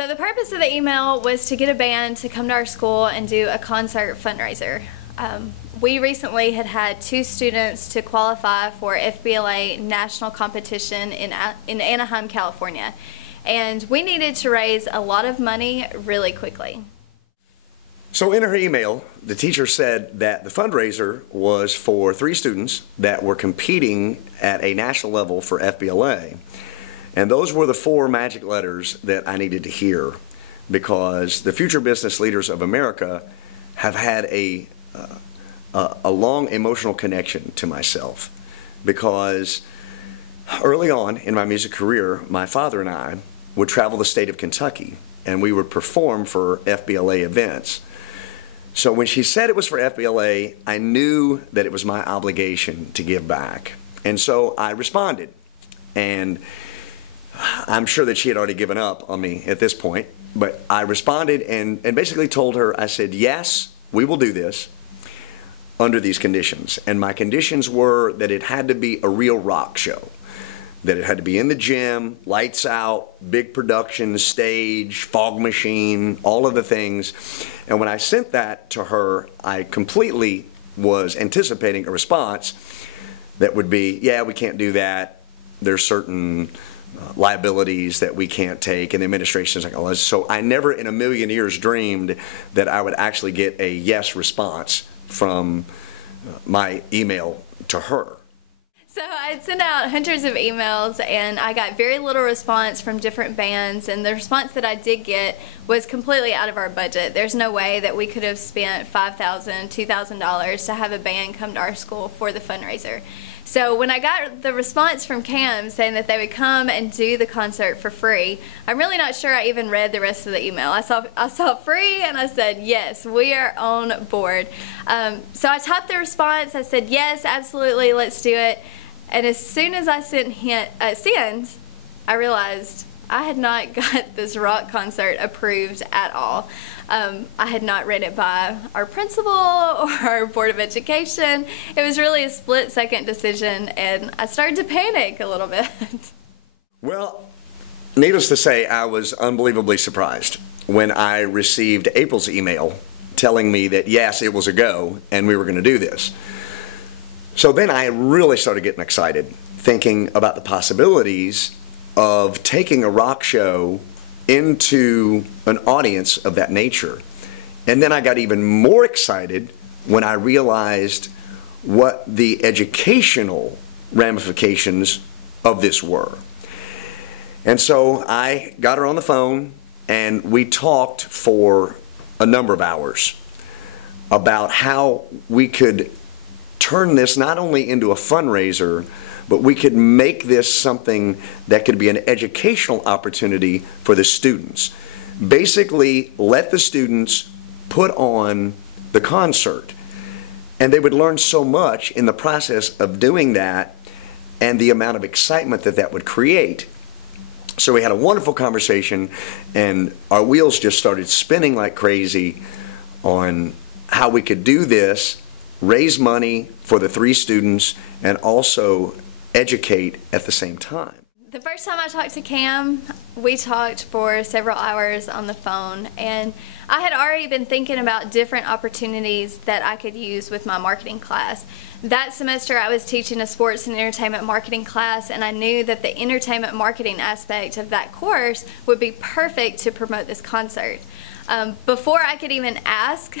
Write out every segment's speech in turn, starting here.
So the purpose of the email was to get a band to come to our school and do a concert fundraiser. We recently had 2 students to qualify for FBLA national competition in Anaheim, California. And we needed to raise a lot of money really quickly. So in her email, the teacher said that the fundraiser was for 3 students that were competing at a national level for FBLA. And those were the 4 magic letters that I needed to hear, because the future business leaders of America have had a long emotional connection to myself, because early on in my music career, my father and I would travel the state of Kentucky, and we would perform for FBLA events. So when she said it was for FBLA, I knew that it was my obligation to give back. And so I responded. And I'm sure that she had already given up on me at this point, but I responded and basically told her, I said, yes, we will do this under these conditions. And my conditions were that it had to be a real rock show, that it had to be in the gym, lights out, big production, stage, fog machine, all of the things. And when I sent that to her, I completely was anticipating a response that would be, yeah, we can't do that. There's certain liabilities that we can't take, and the administration is like, oh, so I never in a million years dreamed that I would actually get a yes response from my email to her. So I'd sent out hundreds of emails, and I got very little response from different bands, and the response that I did get was completely out of our budget. There's no way that we could have spent $5,000, $2,000 to have a band come to our school for the fundraiser. So when I got the response from CAM saying that they would come and do the concert for free, I'm really not sure I even read the rest of the email. I saw free, and I said, yes, we are on board. So I typed the response. I said, yes, absolutely, let's do it. And as soon as I send, I realized I had not got this rock concert approved at all. I had not read it by our principal or our Board of Education. It was really a split-second decision, and I started to panic a little bit. Well, needless to say, I was unbelievably surprised when I received April's email telling me that, yes, it was a go, and we were going to do this. So then I really started getting excited, thinking about the possibilities of taking a rock show into an audience of that nature. And then I got even more excited when I realized what the educational ramifications of this were. And so I got her on the phone, and we talked for a number of hours about how we could turn this not only into a fundraiser, but we could make this something that could be an educational opportunity for the students. Basically, let the students put on the concert, and they would learn so much in the process of doing that, and the amount of excitement that that would create. So we had a wonderful conversation, and our wheels just started spinning like crazy on how we could do this, raise money for the 3 students, and also educate at the same time. The first time I talked to Cam, we talked for several hours on the phone, and I had already been thinking about different opportunities that I could use with my marketing class. That semester I was teaching a sports and entertainment marketing class, and I knew that the entertainment marketing aspect of that course would be perfect to promote this concert. Before I could even ask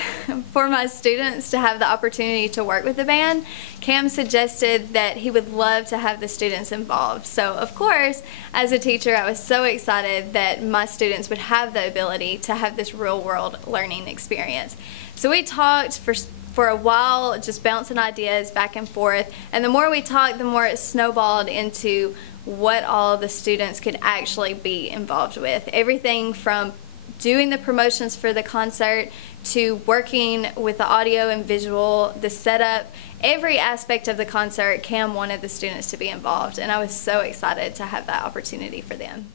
for my students to have the opportunity to work with the band, Cam suggested that he would love to have the students involved. So of course, as a teacher, I was so excited that my students would have the ability to have this real world learning experience. So we talked for a while, just bouncing ideas back and forth, and the more we talked, the more it snowballed into what all the students could actually be involved with. Everything from doing the promotions for the concert to working with the audio and visual, the setup, every aspect of the concert, Cam wanted the students to be involved, and I was so excited to have that opportunity for them.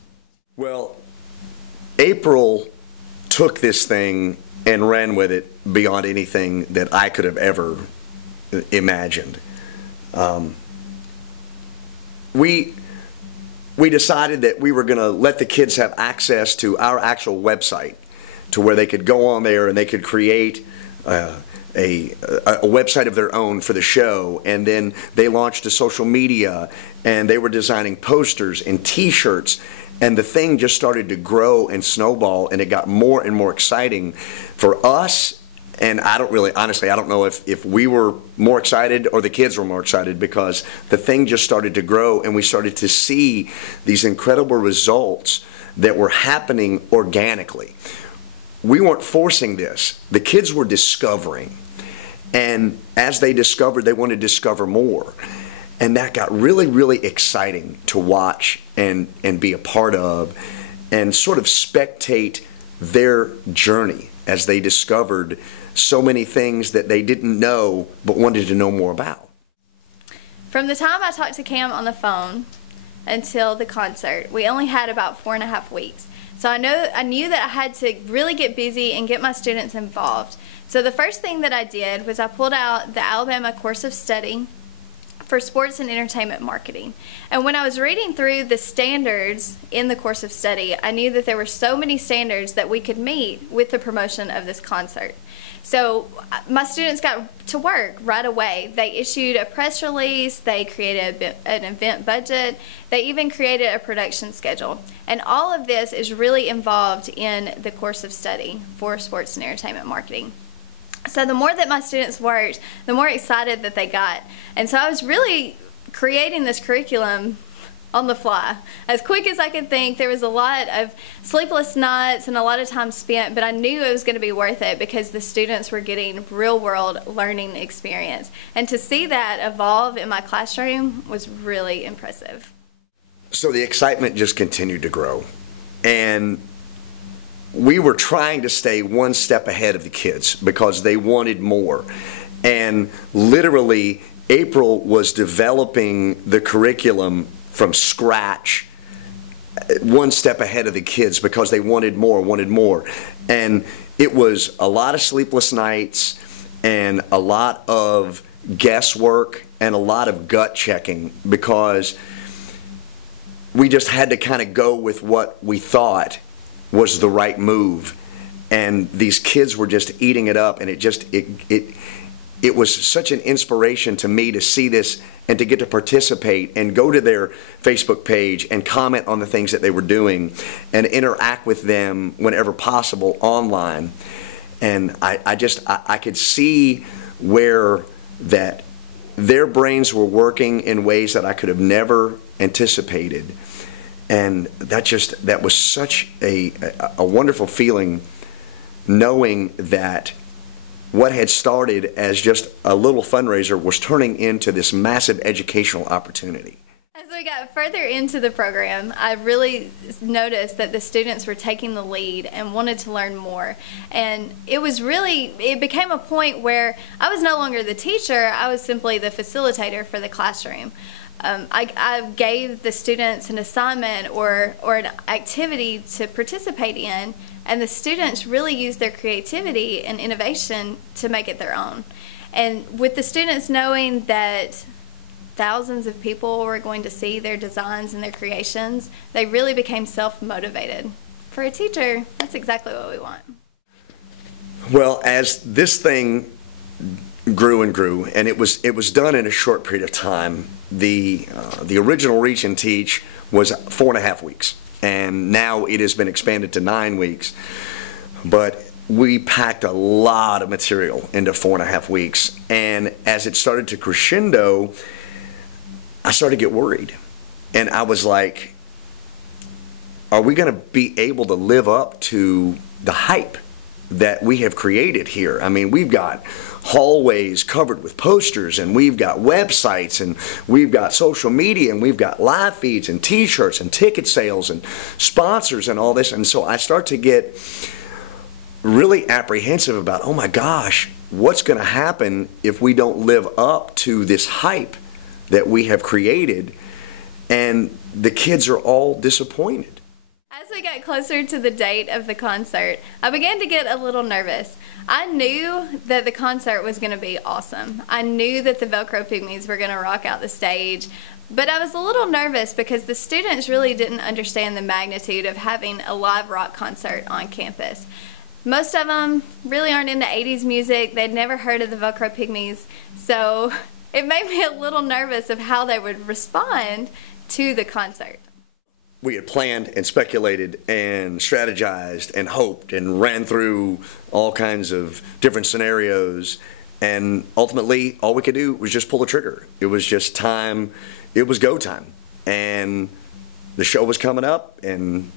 Well, April took this thing and ran with it beyond anything that I could have ever imagined. we decided that we were going to let the kids have access to our actual website, to where they could go on there and they could create a website of their own for the show. And then they launched a social media, and they were designing posters and t-shirts, and the thing just started to grow and snowball, and it got more and more exciting for us. And I don't really, honestly, I don't know if we were more excited or the kids were more excited, because the thing just started to grow, and we started to see these incredible results that were happening organically. We weren't forcing this. The kids were discovering. And as they discovered, they wanted to discover more. And that got really, really exciting to watch and be a part of, and sort of spectate their journey as they discovered so many things that they didn't know but wanted to know more about. From the time I talked to Cam on the phone until the concert, we only had about 4.5 weeks. So I knew that I had to really get busy and get my students involved. So the first thing that I did was I pulled out the Alabama course of study for sports and entertainment marketing. And when I was reading through the standards in the course of study, I knew that there were so many standards that we could meet with the promotion of this concert. So my students got to work right away. They issued a press release, they created an event budget, they even created a production schedule. And all of this is really involved in the course of study for sports and entertainment marketing. So the more that my students worked, the more excited that they got. And so I was really creating this curriculum on the fly. As quick as I could think, there was a lot of sleepless nights and a lot of time spent, but I knew it was going to be worth it because the students were getting real-world learning experience. And to see that evolve in my classroom was really impressive. So the excitement just continued to grow. And we were trying to stay one step ahead of the kids because they wanted more. And literally, April was developing the curriculum from scratch, one step ahead of the kids, because they wanted more. And it was a lot of sleepless nights and a lot of guesswork and a lot of gut checking, because we just had to kind of go with what we thought was the right move. And these kids were just eating it up, and it was such an inspiration to me to see this and to get to participate and go to their Facebook page and comment on the things that they were doing and interact with them whenever possible online. And I could see where that their brains were working in ways that I could have never anticipated. And that was such a wonderful feeling, knowing that what had started as just a little fundraiser was turning into this massive educational opportunity. As we got further into the program, I really noticed that the students were taking the lead and wanted to learn more. And it became a point where I was no longer the teacher, I was simply the facilitator for the classroom. I gave the students an assignment or an activity to participate in, and the students really used their creativity and innovation to make it their own. And with the students knowing that thousands of people were going to see their designs and their creations, they really became self-motivated. For a teacher, that's exactly what we want. Well, as this thing grew and grew, and it was done in a short period of time. The original Reach and Teach was 4.5 weeks, and now it has been expanded to 9 weeks. But we packed a lot of material into 4.5 weeks, and as it started to crescendo, I started to get worried, and I was like, are we going to be able to live up to the hype that we have created here? I mean, we've got hallways covered with posters, and we've got websites, and we've got social media, and we've got live feeds and t-shirts and ticket sales and sponsors and all this. And so I start to get really apprehensive about, oh my gosh, what's going to happen if we don't live up to this hype that we have created? And the kids are all disappointed. As we got closer to the date of the concert, I began to get a little nervous. I knew that the concert was going to be awesome. I knew that the Velcro Pygmies were going to rock out the stage, but I was a little nervous because the students really didn't understand the magnitude of having a live rock concert on campus. Most of them really aren't into 80s music. They'd never heard of the Velcro Pygmies, so it made me a little nervous of how they would respond to the concert. We had planned and speculated and strategized and hoped and ran through all kinds of different scenarios, and ultimately all we could do was just pull the trigger. It was just time. It was go time, and the show was coming up, and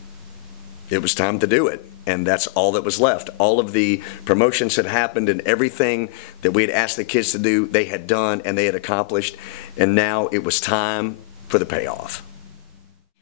it was time to do it, and that's all that was left. All of the promotions had happened, and everything that we had asked the kids to do, they had done and they had accomplished, and now it was time for the payoff.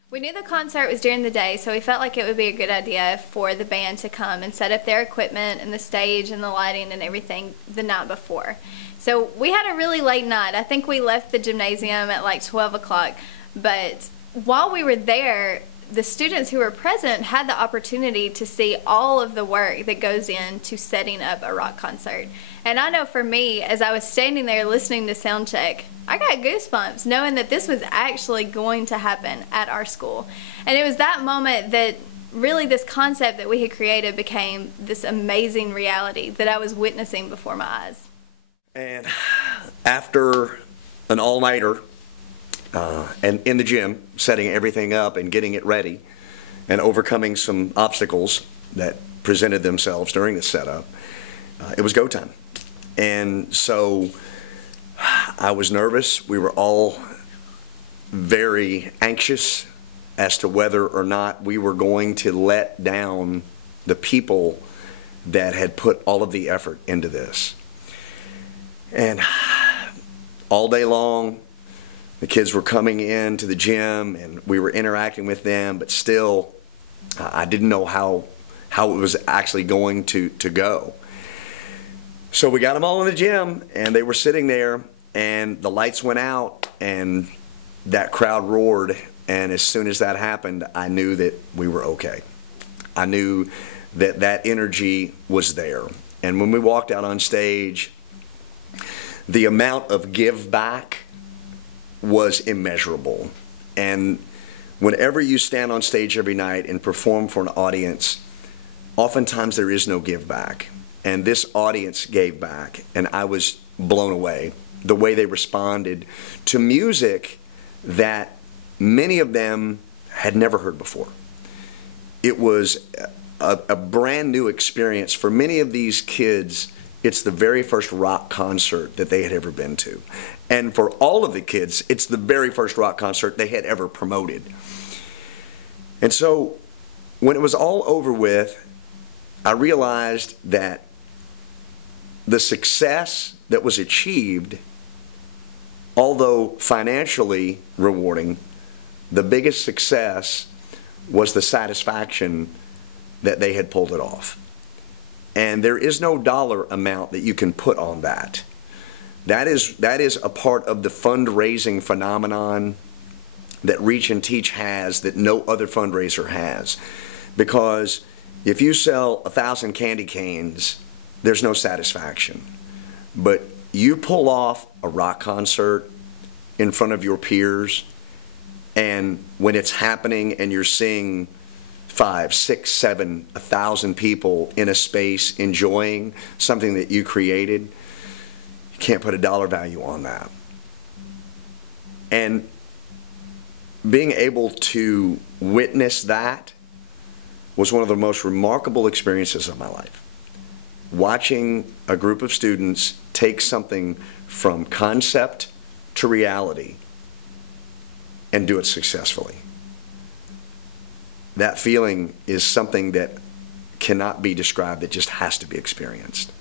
We knew the concert was during the day, so we felt like it would be a good idea for the band to come and set up their equipment and the stage and the lighting and everything the night before. So we had a really late night. I think we left the gymnasium at like 12 o'clock, but while we were there, the students who were present had the opportunity to see all of the work that goes into setting up a rock concert. And I know for me, as I was standing there listening to sound check, I got goosebumps knowing that this was actually going to happen at our school. And it was that moment that really this concept that we had created became this amazing reality that I was witnessing before my eyes. And after an all-nighter, and in the gym, setting everything up and getting it ready and overcoming some obstacles that presented themselves during the setup, it was go time. And so I was nervous. We were all very anxious as to whether or not we were going to let down the people that had put all of the effort into this. And all day long, the kids were coming in to the gym and we were interacting with them, but still, I didn't know how it was actually going to go. So we got them all in the gym and they were sitting there and the lights went out and that crowd roared, and as soon as that happened, I knew that we were okay. I knew that that energy was there. And when we walked out on stage, the amount of give back was immeasurable. And whenever you stand on stage every night and perform for an audience, oftentimes there is no give back. And this audience gave back, and I was blown away the way they responded to music that many of them had never heard before. It was a brand new experience for many of these kids. It's the very first rock concert that they had ever been to. And for all of the kids, it's the very first rock concert they had ever promoted. And so when it was all over with, I realized that the success that was achieved, although financially rewarding, the biggest success was the satisfaction that they had pulled it off. And there is no dollar amount that you can put on that. That is a part of the fundraising phenomenon that Reach and Teach has that no other fundraiser has. Because if you sell 1,000 candy canes, there's no satisfaction. But you pull off a rock concert in front of your peers, and when it's happening and you're seeing 5, 6, 7, 1,000 people in a space enjoying something that you created, you can't put a dollar value on that. And being able to witness that was one of the most remarkable experiences of my life. Watching a group of students take something from concept to reality and do it successfully. That feeling is something that cannot be described, it just has to be experienced.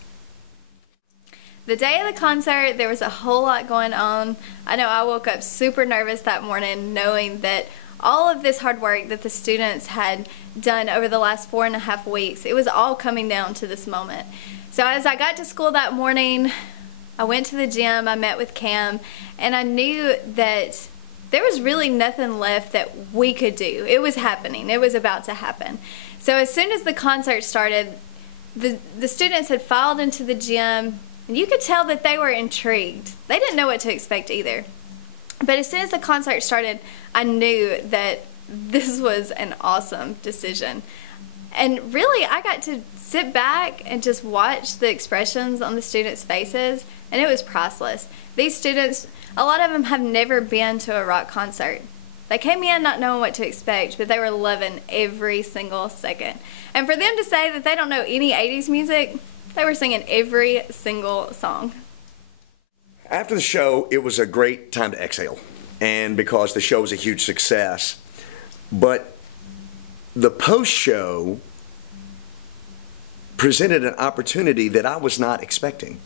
The day of the concert, there was a whole lot going on. I know I woke up super nervous that morning knowing that all of this hard work that the students had done over the last 4.5 weeks, it was all coming down to this moment. So as I got to school that morning, I went to the gym, I met with Cam, and I knew that there was really nothing left that we could do. It was happening. It was about to happen. So as soon as the concert started, the students had filed into the gym, and you could tell that they were intrigued. They didn't know what to expect either. But as soon as the concert started, I knew that this was an awesome decision. And really, I got to sit back and just watch the expressions on the students' faces, and it was priceless. These students, a lot of them have never been to a rock concert. They came in not knowing what to expect, but they were loving every single second. And for them to say that they don't know any 80s music, they were singing every single song. After the show, it was a great time to exhale, and because the show was a huge success. But the post-show presented an opportunity that I was not expecting.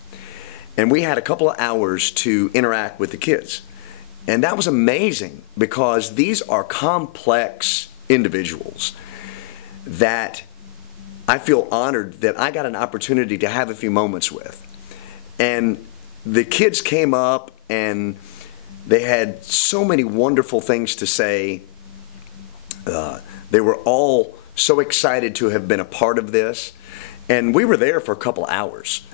And we had a couple of hours to interact with the kids. And that was amazing, because these are complex individuals that I feel honored that I got an opportunity to have a few moments with. And the kids came up and they had so many wonderful things to say. They were all so excited to have been a part of this. And we were there for a couple hours,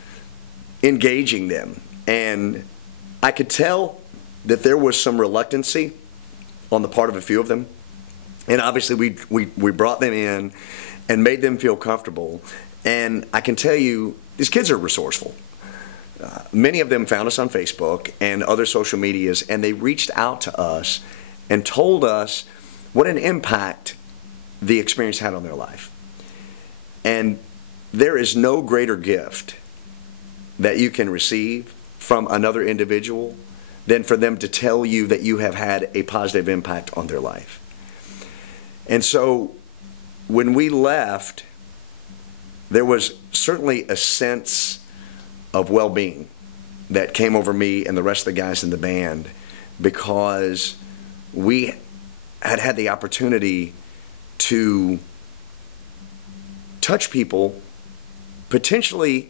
engaging them. And I could tell that there was some reluctancy on the part of a few of them. And obviously we brought them in and made them feel comfortable. And I can tell you, these kids are resourceful. Many of them found us on Facebook and other social medias, and they reached out to us and told us what an impact the experience had on their life. And there is no greater gift that you can receive from another individual than for them to tell you that you have had a positive impact on their life. And so when we left, there was certainly a sense of well-being that came over me and the rest of the guys in the band, because we had had the opportunity to touch people potentially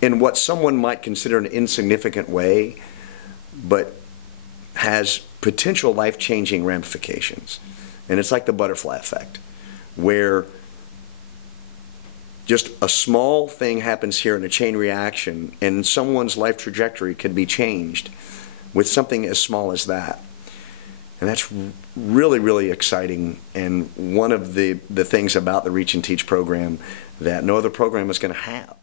in what someone might consider an insignificant way, but has potential life-changing ramifications. And it's like the butterfly effect, where just a small thing happens here in a chain reaction, and someone's life trajectory can be changed with something as small as that. And that's really, really exciting, and one of the things about the Reach and Teach program that no other program is going to have.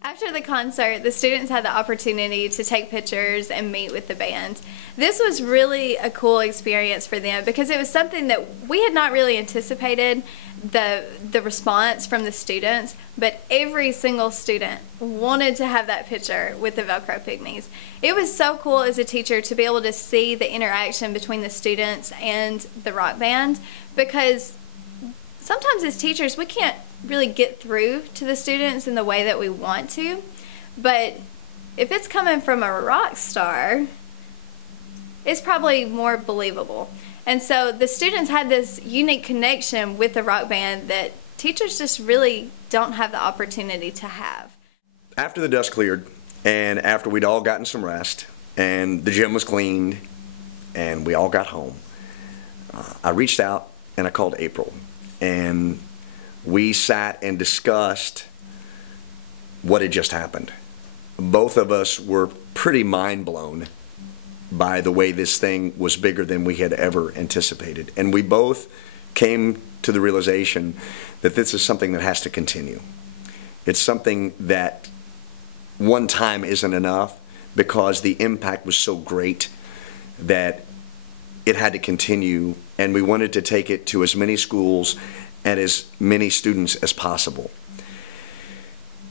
After the concert, the students had the opportunity to take pictures and meet with the band. This was really a cool experience for them, because it was something that we had not really anticipated, the response from the students, but every single student wanted to have that picture with the Velcro Pygmies. It was so cool as a teacher to be able to see the interaction between the students and the rock band, because sometimes as teachers we can't really get through to the students in the way that we want to, but if it's coming from a rock star, it's probably more believable. And so the students had this unique connection with the rock band that teachers just really don't have the opportunity to have. After the dust cleared, and after we'd all gotten some rest, and the gym was cleaned, and we all got home, I reached out and I called April, and we sat and discussed what had just happened. Both of us were pretty mind blown by the way this thing was bigger than we had ever anticipated. And we both came to the realization that this is something that has to continue. It's something that one time isn't enough, because the impact was so great that it had to continue, and we wanted to take it to as many schools and as many students as possible.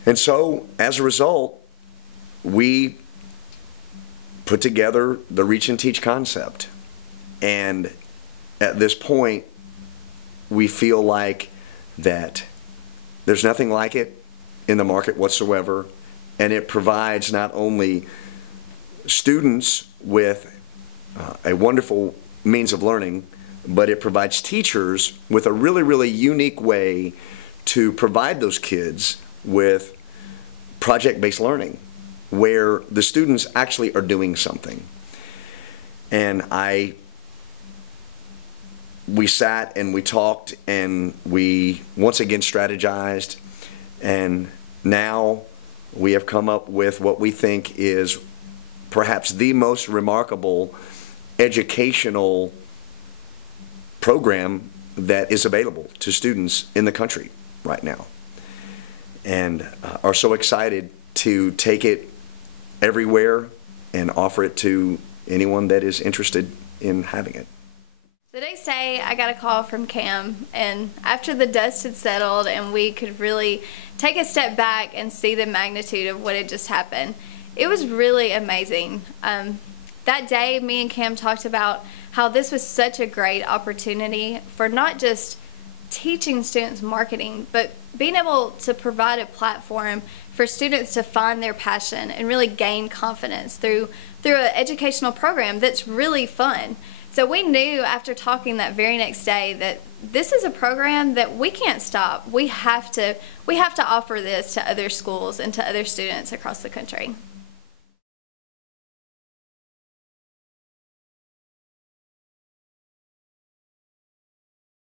And so, as a result, we put together the Reach and Teach concept. And at this point, we feel like that there's nothing like it in the market whatsoever, and it provides not only students with a wonderful means of learning, but it provides teachers with a really, really unique way to provide those kids with project-based learning, where the students actually are doing something. And I we sat and we talked and we once again strategized, and now we have come up with what we think is perhaps the most remarkable educational program that is available to students in the country right now, and are so excited to take it everywhere and offer it to anyone that is interested in having it. The next day, I got a call from Cam, and after the dust had settled and we could really take a step back and see the magnitude of what had just happened, it was really amazing. That day, me and Cam talked about how this was such a great opportunity for not just teaching students marketing, but being able to provide a platform for students to find their passion and really gain confidence through an educational program that's really fun. So we knew after talking that very next day that this is a program that we can't stop. We have to offer this to other schools and to other students across the country.